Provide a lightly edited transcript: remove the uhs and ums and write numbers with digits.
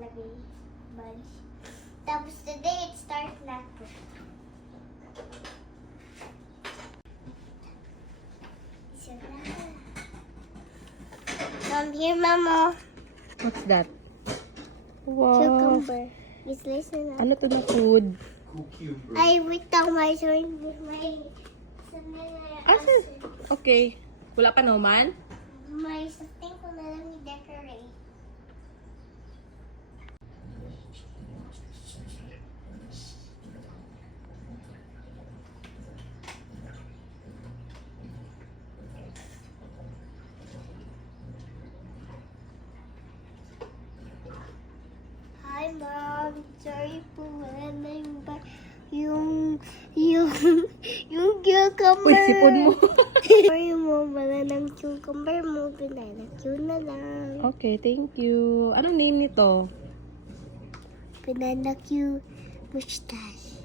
lagay bunch. Tapos today, it start na po. So, here, Mama. What's that? Wow. Cucumber. Is listen Ano to na food? Ay, wait lang, my son. Asan? Okay. Wala pa naman? May something ko na lang i-decorate. Hi, Mom. Sorry po, wala na yung cucumber. Uy, sipon mo. Sorry mo, wala ng cucumber mo. Pinanakyo na lang. Okay, thank you. Anong name nito? Pinanakyo mustache.